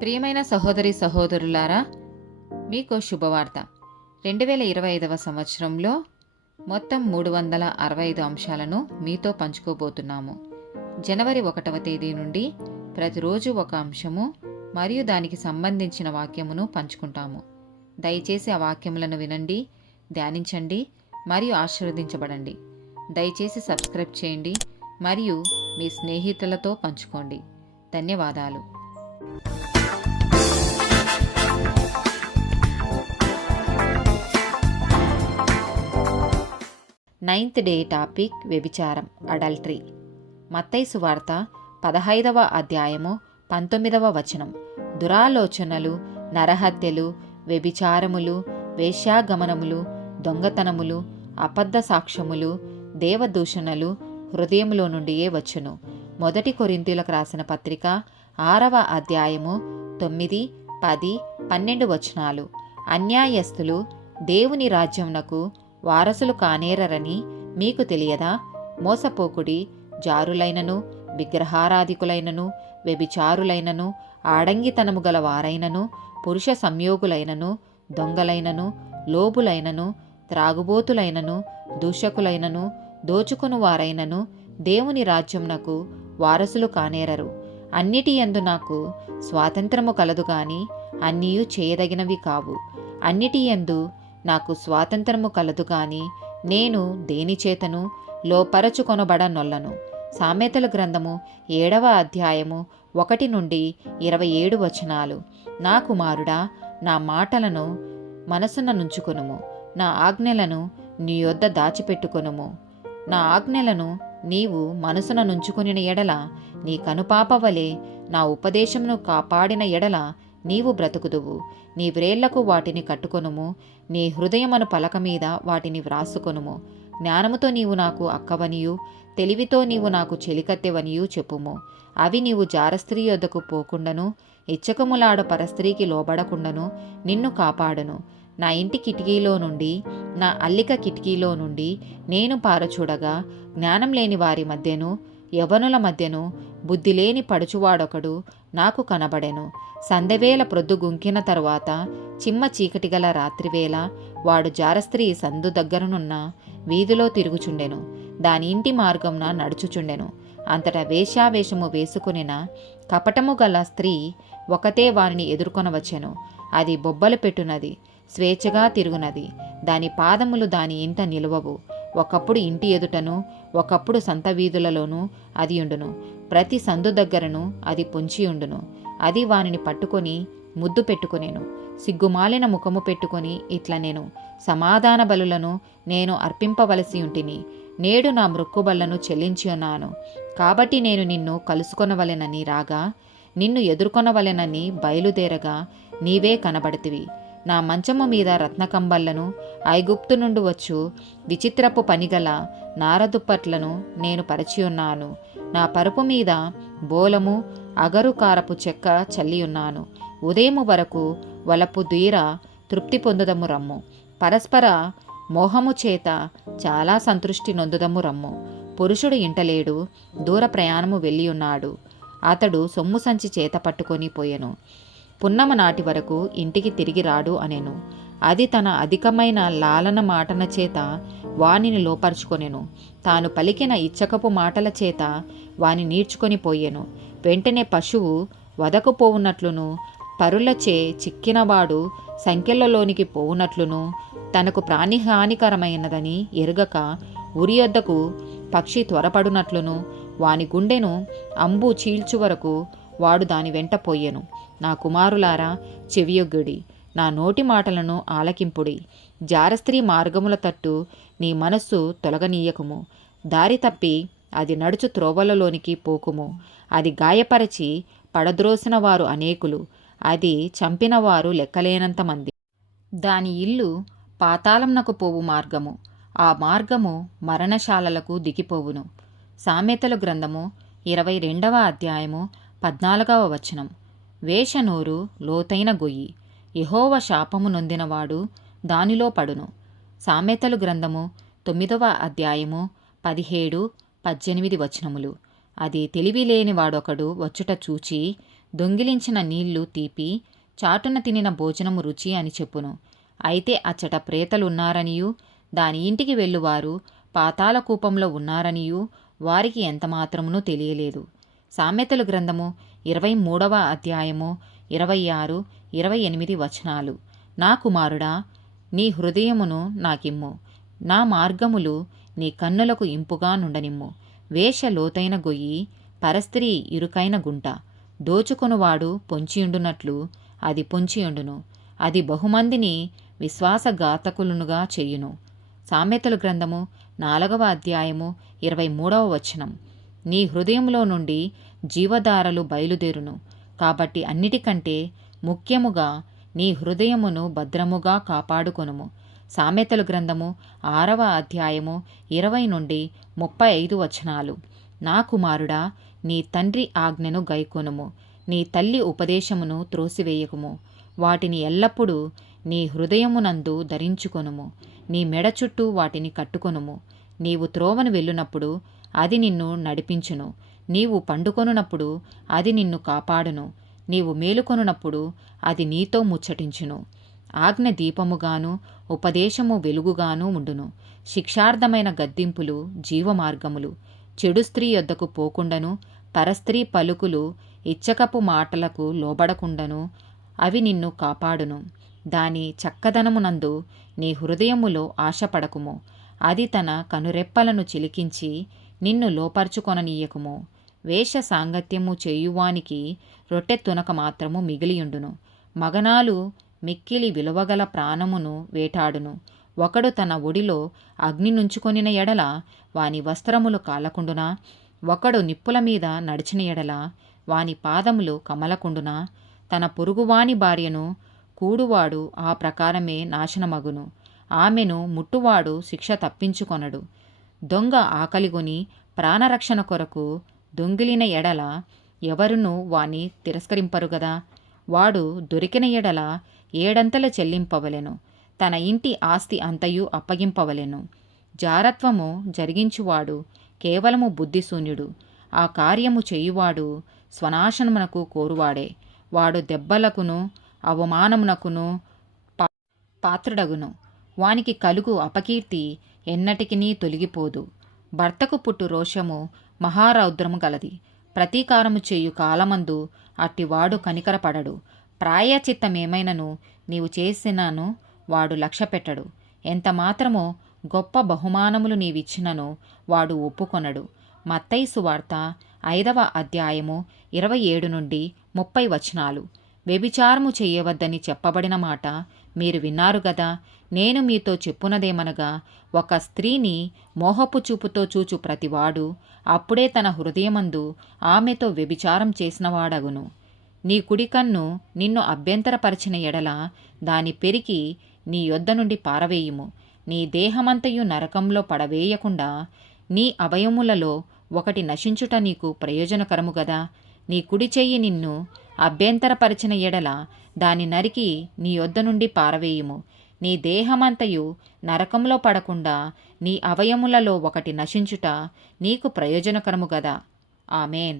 ప్రియమైన సహోదరి సహోదరులారా, మీకు శుభవార్త. 2025వ సంవత్సరంలో మొత్తం 365 అంశాలను మీతో పంచుకోబోతున్నాము. జనవరి 1వ తేదీ నుండి ప్రతిరోజు ఒక అంశము మరియు దానికి సంబంధించిన వాక్యమును పంచుకుంటాము. దయచేసి ఆ వాక్యములను వినండి, ధ్యానించండి మరియు ఆశీర్వదించబడండి. దయచేసి సబ్స్క్రైబ్ చేయండి మరియు మీ స్నేహితులతో పంచుకోండి. ధన్యవాదాలు. 9th డే టాపిక్ వ్యభిచారం, అడల్టరీ. మత్తయి సువార్త 15వ అధ్యాయము 19వ వచనం. దురాలోచనలు, నరహత్యలు, వ్యభిచారములు, వేశ్యాగమనములు, దొంగతనములు, అబద్ధ సాక్ష్యములు, దేవదూషణలు హృదయములో నుండియే వచ్చును. 1 కొరింథీయులకు రాసిన పత్రిక 6వ అధ్యాయము 9, 10, 12 వచనాలు. అన్యాయస్తులు దేవుని రాజ్యమునకు వారసులు కానేరరని మీకు తెలియదా? మోసపోకుడి, జారులైనను, విగ్రహారాధికులైనను, వ్యభిచారులైనను, ఆడంగితనము గల వారైనను, పురుష సంయోగులైనను, దొంగలైనను, లోబులైనను, త్రాగుబోతులైనను, దూషకులైనను, దోచుకుని వారైనను దేవుని రాజ్యమునకు వారసులు కానేరరు. అన్నిటి యందు నాకు స్వాతంత్రము కలదు గాని అన్నీయు చేయదగినవి కావు. అన్నిటి యందు నాకు స్వాతంత్రము కలదు గాని నేను దేనిచేతను లోపరచుకొనబడనొల్లను. సామెతల గ్రంథము 7వ అధ్యాయము 1 నుండి 27 వచనాలు. నా కుమారుడా, నా మాటలను మనసున నుంచుకొనుము, నా ఆజ్ఞలను నీ యొద్ద దాచిపెట్టుకొనుము. నా ఆజ్ఞలను నీవు మనసున నుంచుకొనిన ఎడల నీ కనుపాపవలే నా ఉపదేశమును కాపాడిన ఎడల నీవు బ్రతుకుదువు. నీ వ్రేళ్లకు వాటిని కట్టుకొనుము, నీ హృదయమను పలక మీద వాటిని వ్రాసుకొనుము. జ్ఞానముతో నీవు నాకు అక్కవనియు, తెలివితో నీవు నాకు చెలికత్తెవనియు చెప్పుము. అవి నీవు జారస్త్రీ యొద్దకు పోకుండాను, ఇచ్చకములాడ పరస్త్రీకి లోబడకుండాను నిన్ను కాపాడును. నా ఇంటి కిటికీలో నుండి, నా అల్లిక కిటికీలో నుండి నేను పారచూడగా జ్ఞానం లేని వారి మధ్యను, యవనుల మధ్యను బుద్ధిలేని పడుచువాడొకడు నాకు కనబడెను. సందెవేళ ప్రొద్దు గుంకిన తరువాత చిమ్మ చీకటిగల రాత్రివేళ వాడు జారస్త్రీ సందు దగ్గరనున్న వీధిలో తిరుగుచుండెను. దాని ఇంటి మార్గంన నడుచుచుండెను. అంతటా వేశ్యావేషము వేసుకునిన కపటము గల స్త్రీ ఒకతే వానిని ఎదుర్కొనవచ్చెను. అది బొబ్బలు పెట్టునది, స్వేచ్ఛగా తిరుగునది. దాని పాదములు దాని ఇంట నిలువవు. ఒకప్పుడు ఇంటి ఎదుటను, ఒకప్పుడు సంత వీధులలోనూ అది ఉండును. ప్రతి సందు దగ్గరను అది పొంచియుండును. అది వానిని పట్టుకొని ముద్దు పెట్టుకొనేను. సిగ్గుమాలిన ముఖము పెట్టుకొని ఇట్లా నేను సమాధాన బలులను నేను అర్పింపవలసి ఉంటిని. నేడు నా మృక్కుబళ్లను చెల్లించి ఉన్నాను. కాబట్టి నేను నిన్ను కలుసుకొనవలెనని రాగా, నిన్ను ఎదుర్కొనవలెనని బయలుదేరగా నీవే కనబడితివి. నా మంచము మీద రత్నకంబళ్లను, ఐగుప్తు నుండి వచ్చు విచిత్రపు పనిగల నారదుప్పట్లను నేను పరిచియున్నాను. నా పరుపు మీద బోలము, అగరు కారపు చెక్క చల్లియున్నాను. ఉదయము వరకు వలపు దీర తృప్తి పొందుదము రమ్ము. పరస్పర మోహము చేత చాలా సంతృష్టి నొందుదము రమ్ము. పురుషుడు ఇంటలేడు, దూర ప్రయాణము వెళ్ళియున్నాడు. అతడు సొమ్ము సంచి చేత పట్టుకొని పోయెను. పున్నమ నాటి వరకు ఇంటికి తిరిగి రాడు అనెను. అది తన అధికమైన లాలన మాటన చేత వానిని లోపరుచుకొనెను. తాను పలికిన ఇచ్చకపు మాటల చేత వాని నీడ్చుకొని పోయెను. వెంటనే పశువు వదకు పోవునట్లును, పరులచే చిక్కినవాడు సంఖ్యలలోనికి పోవునట్లును, తనకు ప్రాణిహానికరమైనదని ఎరుగక ఉరియొద్దకు పక్షి త్వరపడునట్లును, వాని గుండెను అంబు చీల్చు వరకు వాడు దాని వెంట పోయెను. నా కుమారులారా, చెవియొగ్గుడి, నా నోటి మాటలను ఆలకింపుడి. జారస్త్రీ మార్గముల తట్టు నీ మనస్సు తొలగనీయకుము. దారి తప్పి అది నడుచు త్రోవలలోనికి పోకుము. అది గాయపరచి పడద్రోసిన వారు అనేకులు, అది చంపిన వారు లెక్కలేనంత మంది. దాని ఇల్లు పాతాళంనకు పోవు మార్గము, ఆ మార్గము మరణశాలలకు దిగిపోవును. సామెతల గ్రంథము 22వ అధ్యాయము 14వ వచనం. వేషనోరు లోతైన గొయ్యి, యెహోవా శాపము నొందినవాడు దానిలో పడును. సామెతలు గ్రంథము 9వ అధ్యాయము 17, 18 వచనములు. అది తెలివిలేని వాడొకడు వచ్చుట చూచి దొంగిలించిన నీళ్లు తీపి, చాటున తినిన భోజనము రుచి అని చెప్పును. అయితే అచ్చట ప్రేతలున్నారనియూ దాని ఇంటికి వెళ్ళువారు పాతాళ కూపంలో ఉన్నారనియూ వారికి ఎంతమాత్రమునూ తెలియలేదు. సామెతలు గ్రంథము 23వ అధ్యాయము 26, 28 వచనాలు. నా కుమారుడా, నీ హృదయమును నాకిమ్ము, నా మార్గములు నీ కన్నులకు ఇంపుగా నుండనిమ్ము. వేష లోతైన గొయ్యి, పరస్త్రీ ఇరుకైన గుంట. దోచుకొనువాడు పొంచియుండునట్లు అది పొంచియుండును, అది బహుమందిని విశ్వాసఘాతకులునుగా చెయ్యును. సామెతలు గ్రంథము 4వ అధ్యాయము 23వ వచనం. నీ హృదయంలో నుండి జీవధారలు బయలుదేరును. కాబట్టి అన్నిటికంటే ముఖ్యముగా నీ హృదయమును భద్రముగా కాపాడుకొనుము. సామెతలు గ్రంథము 6వ అధ్యాయము 20 నుండి 35 వచనాలు. నా కుమారుడా, నీ తండ్రి ఆజ్ఞను గైకొనుము, నీ తల్లి ఉపదేశమును త్రోసివేయకుము. వాటిని ఎల్లప్పుడూ నీ హృదయమునందు ధరించుకొనుము, నీ మెడ చుట్టూ వాటిని కట్టుకొనుము. నీవు త్రోవను వెళ్ళునప్పుడు అది నిన్ను నడిపించును, నీవు పండుకొనున్నప్పుడు అది నిన్ను కాపాడును, నీవు మేలుకొనున్నప్పుడు అది నీతో ముచ్చటించును. ఆజ్ఞ దీపముగాను ఉపదేశము వెలుగుగాను ఉండును. శిక్షార్థమైన గద్దింపులు జీవమార్గములు. చెడు స్త్రీ యొద్దకు పోకుండాను పరస్త్రీ పలుకులు ఇచ్చకపు మాటలకు లోబడకుండాను అవి నిన్ను కాపాడును. దాని చక్కదనమునందు నీ హృదయములో ఆశపడకుము. అది తన కనురెప్పలను చిలికించి నిన్ను లోపర్చుకొననీయకుము. వేష సాంగత్యము చేయువానికి రొట్టె తునక మాత్రము మిగిలియుండును. మగనాలు మిక్కిలి విలువగల ప్రాణమును వేటాడును. ఒకడు తన ఒడిలో అగ్ని నుంచుకొనిన ఎడల వాని వస్త్రములు కాలకుండునా? ఒకడు నిప్పుల మీద నడిచిన ఎడల వాని పాదములు కమలకుండునా? తన పొరుగువాని భార్యను కూడువాడు ఆ ప్రకారమే నాశనమగును. ఆమెను ముట్టువాడు శిక్ష తప్పించుకొనడు. దొంగ ఆకలిగొని ప్రాణరక్షణ కొరకు దొంగిలిన ఎడల ఎవరునూ వాని తిరస్కరింపరు గదా. వాడు దొరికిన ఎడల ఏడంతలు చెల్లింపవలెను, తన ఇంటి ఆస్తి అంతయు అప్పగింపవలెను. జారత్వము జరిగించువాడు కేవలము బుద్ధిశూన్యుడు. ఆ కార్యము చేయువాడు స్వనాశనమునకు కోరువాడే. వాడు దెబ్బలకును అవమానమునకును పాత్రుడగును. వానికి కలుగు అపకీర్తి ఎన్నటికినీ తొలగిపోదు. భర్తకు పుట్టు రోషము మహారౌద్రము గలది. ప్రతీకారము చేయు కాలమందు అట్టివాడు కనికరపడడు. ప్రాయచిత్తమేమైనను నీవు చేసినను వాడు లక్ష్యపెట్టడు. ఎంత మాత్రమో గొప్ప బహుమానములు నీవిచ్చినను వాడు ఒప్పుకొనడు. మత్తయి సువార్త 5వ అధ్యాయము 27 నుండి 30 వచనాలు. వ్యభిచారము చేయవద్దని చెప్పబడిన మాట మీరు విన్నారు గదా. నేను మీతో చెప్పునదేమనగా, ఒక స్త్రీని మోహపు చూపుతో చూచు ప్రతివాడు అప్పుడే తన హృదయమందు ఆమెతో వ్యభిచారం చేసినవాడగును. నీ కుడికన్ను నిన్ను అభ్యంతరపరిచిన ఎడల దాని పెరికి నీ యొద్ద నుండి పారవేయుము. నీ దేహమంతయు నరకంలో పడవేయకుండా నీ అవయములలో ఒకటి నశించుట నీకు ప్రయోజనకరము గదా. నీ కుడి చెయ్యి నిన్ను అభ్యంతరపరిచిన ఎడల దాని నరికి నీ యొద్ద నుండి పారవేయుము. నీ దేహమంతయు నరకంలో పడకుండా నీ అవయములలో ఒకటి నశించుట నీకు ప్రయోజనకరము గదా. ఆమేన్.